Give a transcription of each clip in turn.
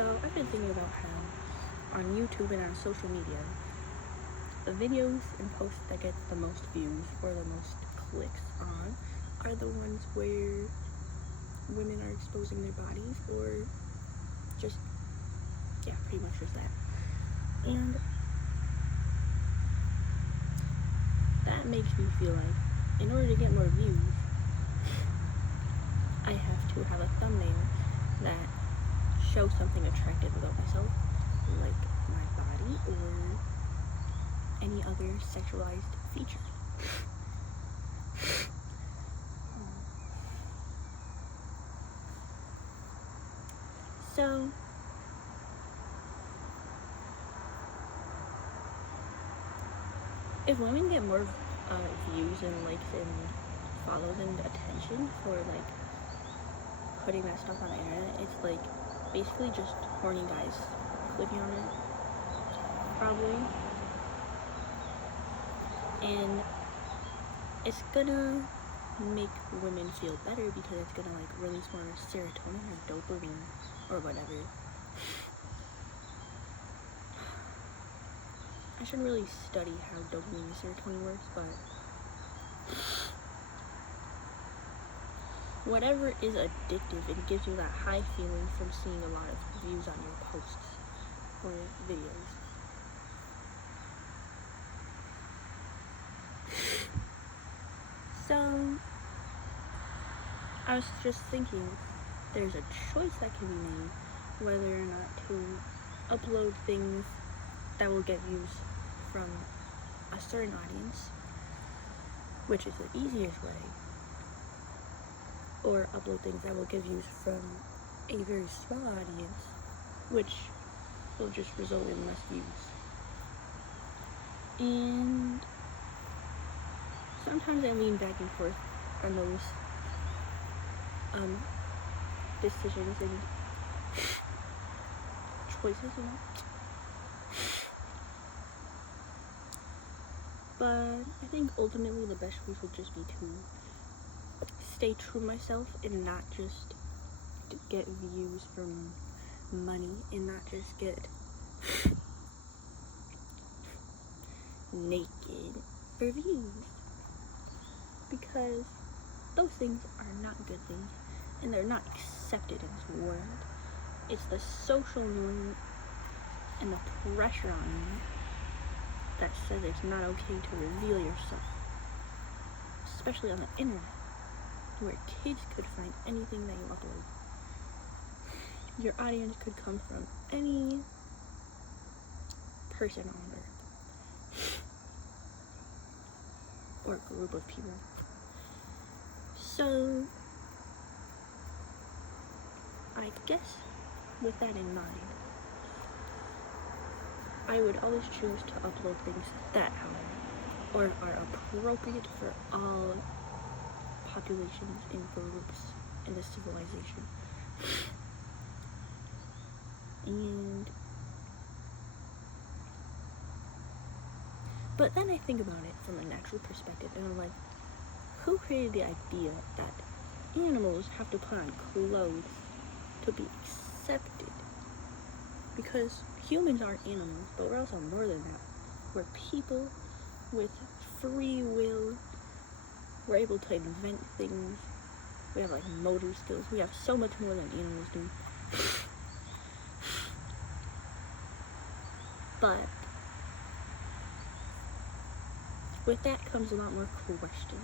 So I've been thinking about how on YouTube and on social media, the videos and posts that get the most views or the most clicks on are the ones where women are exposing their bodies, or just, yeah, pretty much just that. And that makes me feel like in order to get more views, I have to have a thumbnail that shows something attractive about myself, like my body or any other sexualized feature. So if women get more views and likes and follows and attention for like putting that stuff on the internet, it's like basically just horny guys clicking on it, probably. And it's gonna make women feel better because it's gonna like release more serotonin or dopamine or whatever. I shouldn't really study how dopamine and serotonin works, but whatever is addictive, it gives you that high feeling from seeing a lot of views on your posts or videos. So I was just thinking, there's a choice that can be made whether or not to upload things that will get views from a certain audience, which is the easiest way, or upload things that will give views from a very small audience, which will just result in less views. And sometimes I lean back and forth on those decisions and choices, you know. But I think ultimately the best choice would just be to stay true to myself and not just get views from money and not just get naked for views, because those things are not good things and they're not accepted in this world. It's the social norm and the pressure on you that says it's not okay to reveal yourself, especially on the internet, where kids could find anything that you upload. Your audience could come from any person on earth or group of people. So I guess with that in mind, I would always choose to upload things that or are appropriate for all populations and groups in this civilization. But then I think about it from a natural perspective, and I'm like, who created the idea that animals have to put on clothes to be accepted? Because humans aren't animals, but we're also more than that. We're people with free will. We're able to invent things. We have like motor skills. We have so much more than animals do. But with that comes a lot more questions.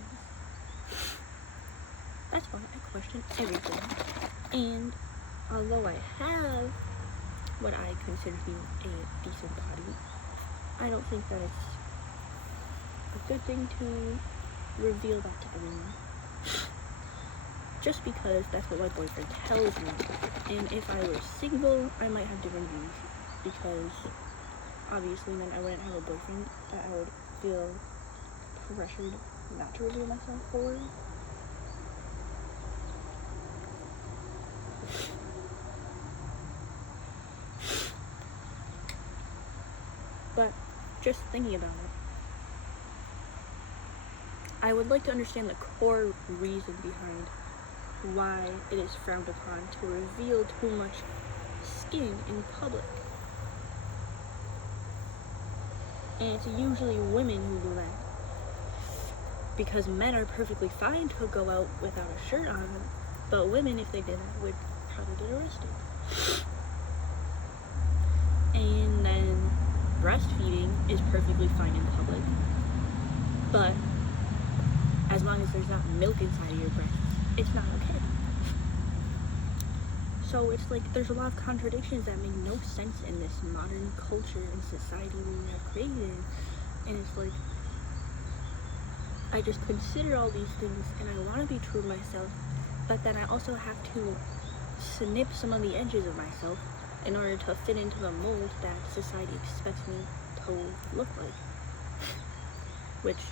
That's why I question everything. And although I have what I consider to be a decent body, I don't think that it's a good thing to reveal that to everyone. Just because that's what my boyfriend tells me. And if I were single, I might have different views. Because obviously then I wouldn't have a boyfriend that I would feel pressured not to reveal myself for. But just thinking about it, I would like to understand the core reason behind why it is frowned upon to reveal too much skin in public. And it's usually women who do that. Because men are perfectly fine to go out without a shirt on, but women, if they did that, would probably get arrested. And then breastfeeding is perfectly fine in public, but as long as there's not milk inside of your breasts, it's not okay. So it's like there's a lot of contradictions that make no sense in this modern culture and society we have created. And it's like, I just consider all these things and I want to be true to myself, but then I also have to snip some of the edges of myself in order to fit into the mold that society expects me to look like. Which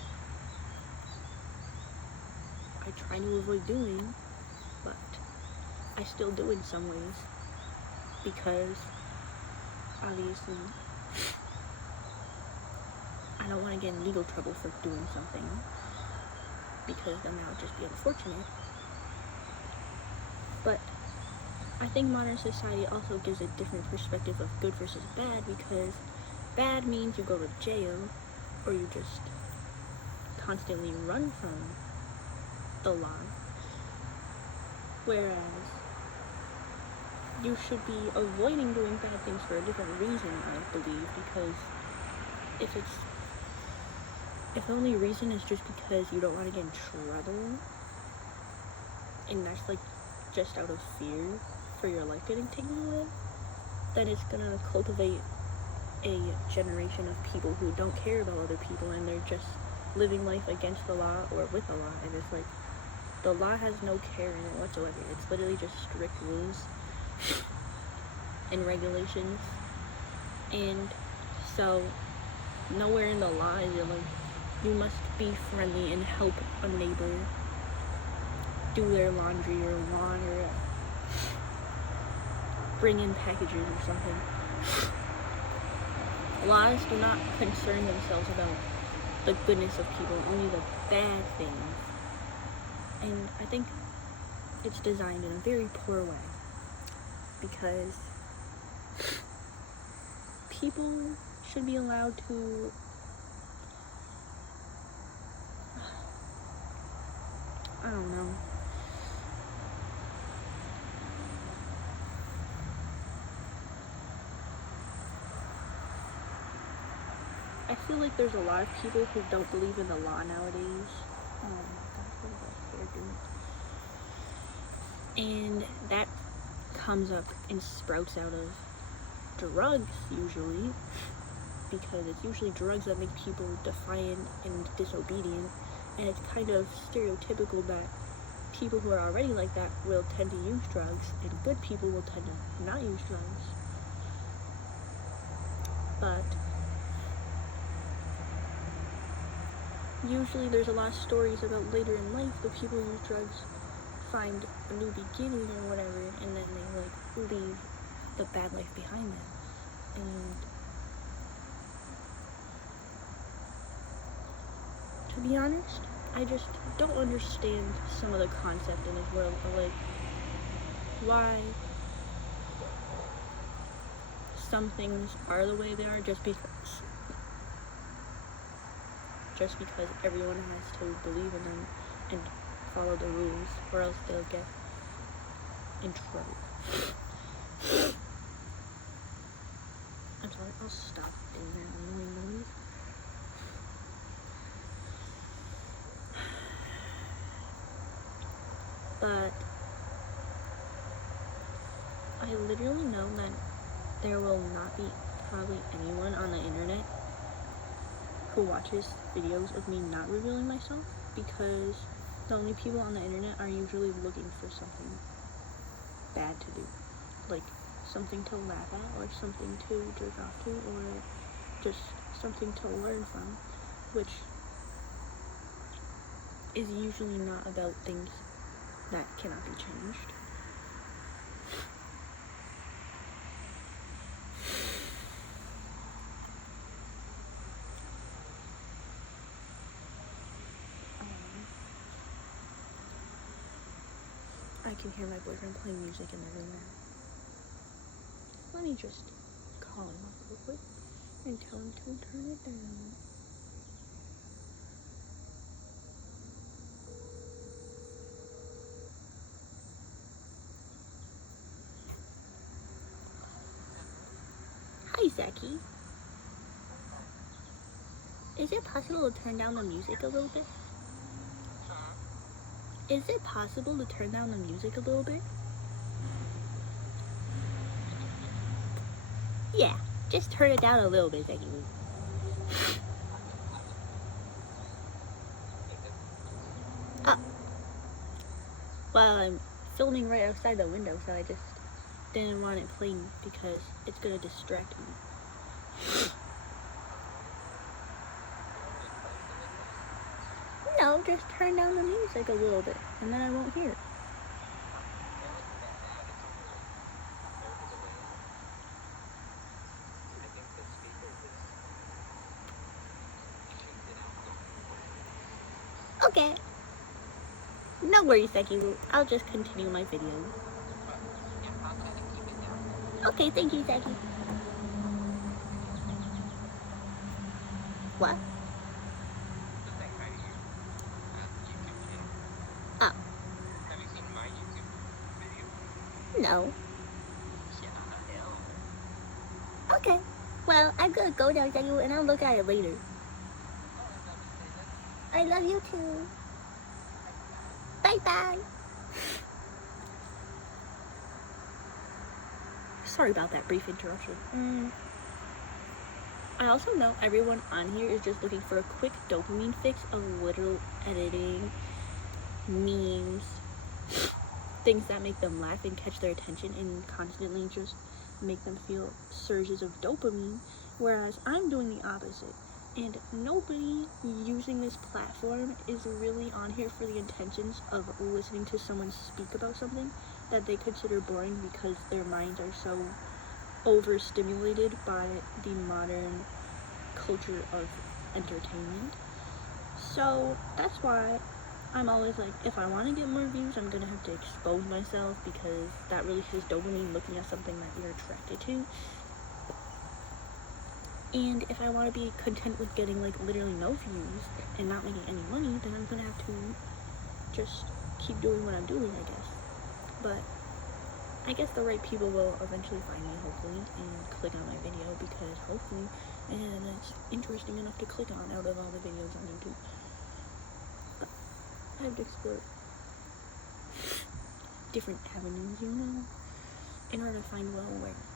I try to avoid doing, but I still do in some ways, because obviously I don't want to get in legal trouble for doing something, because then that would just be unfortunate. But I think modern society also gives a different perspective of good versus bad, because bad means you go to jail or you just constantly run from the law, whereas you should be avoiding doing bad things for a different reason, I believe, because if the only reason is just because you don't want to get in trouble, and that's like just out of fear for your life getting taken away, then it's gonna cultivate a generation of people who don't care about other people, and they're just living life against the law or with the law. And it's like, the law has no care in it whatsoever. It's literally just strict rules and regulations. And so nowhere in the law is it like you must be friendly and help a neighbor do their laundry or lawn or bring in packages or something. Laws do not concern themselves about the goodness of people, only the bad things. And I think it's designed in a very poor way, because people should be allowed to I don't know. I feel like there's a lot of people who don't believe in the law nowadays. Oh my god, what is that hair doing? And that comes up and sprouts out of drugs, usually, because it's usually drugs that make people defiant and disobedient, and it's kind of stereotypical that people who are already like that will tend to use drugs, and good people will tend to not use drugs. But usually there's a lot of stories about later in life the people who use drugs find a new beginning or whatever, and then they like leave the bad life behind them. And to be honest, I just don't understand some of the concept in this world of like why some things are the way they are just because everyone has to believe in them and follow the rules, or else they'll get in trouble. I'm sorry, I'll stop doing that annoying noise. But I literally know that there will not be probably anyone on the internet who watches videos of me not revealing myself, because the only people on the internet are usually looking for something bad to do, like something to laugh at, or something to jerk off to, or just something to learn from, which is usually not about things that cannot be changed. I can hear my boyfriend playing music in the room now. Let me just call him up real quick and tell him to turn it down. Hi, Zaki. Is it possible to turn down the music a little bit? Is it possible to turn down the music a little bit? Yeah, just turn it down a little bit, Zaki. Oh. Well, I'm filming right outside the window, so I just didn't want it playing because it's gonna distract me. No, just turn down the music a little bit, and then I won't hear it. Okay. No worries, Zaki. I'll just continue my video. Okay, thank you, Zaki. What? Oh. Have you seen my YouTube video? No. Yeah. Okay. Well, I'm gonna go now, Zaki, and I'll look at it later. I love you too. Bye-bye. Sorry about that brief interruption. I also know everyone on here is just looking for a quick dopamine fix of literal editing, memes, things that make them laugh and catch their attention and constantly just make them feel surges of dopamine, whereas I'm doing the opposite. And nobody using this platform is really on here for the intentions of listening to someone speak about something that they consider boring because their minds are so overstimulated by the modern culture of entertainment. So that's why I'm always like, if I want to get more views, I'm gonna have to expose myself because that really has dopamine looking at something that you're attracted to. And if I want to be content with getting like literally no views and not making any money, then I'm gonna have to just keep doing what I'm doing, I guess. But I guess the right people will eventually find me, hopefully, and click on my video because hopefully it's interesting enough to click on out of all the videos on YouTube. But I have to explore different avenues, in order to find what works.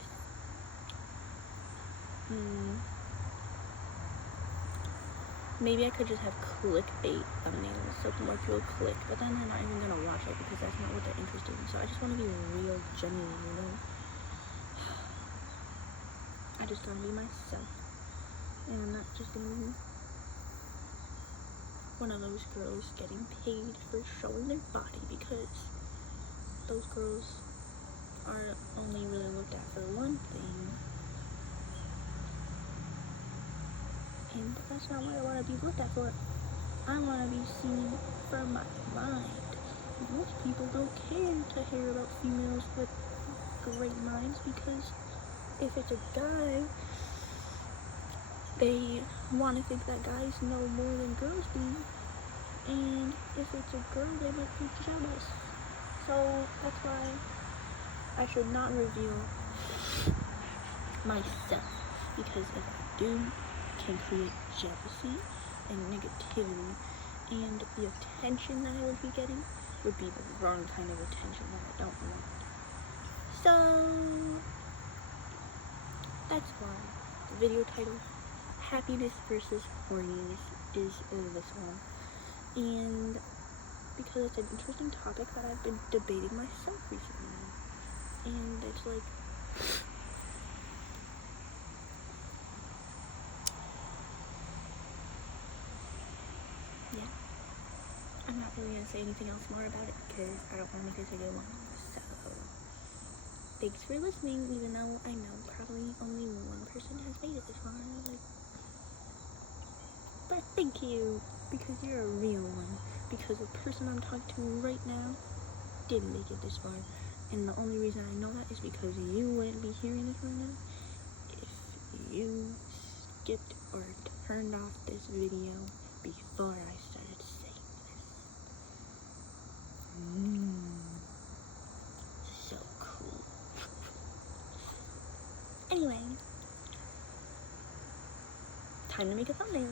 Maybe I could just have clickbait thumbnails so more people click, but then they're not even gonna watch it because that's not what they're interested in. So I just want to be real, genuine, I just want to be myself, and I'm not just gonna be one of those girls getting paid for showing their body because those girls are only really looked at for one thing. And that's not what I want to be looked at for. I want to be seen for my mind. Most people don't care to hear about females with great minds because if it's a guy, they want to think that guys know more than girls do. And if it's a girl, they might be jealous. So that's why I should not reveal myself, because if I do, can create jealousy and negativity, and the attention that I would be getting would be the wrong kind of attention that I don't want. So that's why the video title, Happiness versus Horniness, is this one. And because it's an interesting topic that I've been debating myself recently. And it's like, yeah, I'm not really going to say anything else more about it because I don't want to make this video long. So, thanks for listening, even though I know probably only one person has made it this far. But thank you, because you're a real one. Because the person I'm talking to right now didn't make it this far. And the only reason I know that is because you wouldn't be hearing this right now if you skipped or turned off this video before I started saying this. So cool. Anyway, time to make a thumbnail.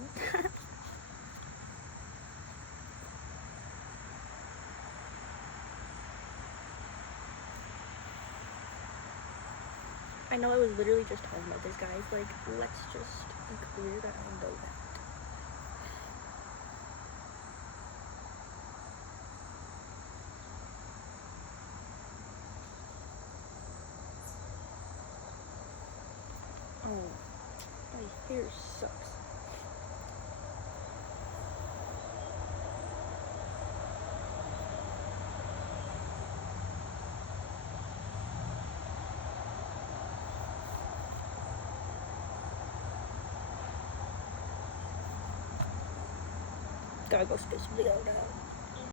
I know I was literally just talking about this, guys. Like, let's just be clear that I know that. Oh, my hair sucks. Gotta go spit some Leo now.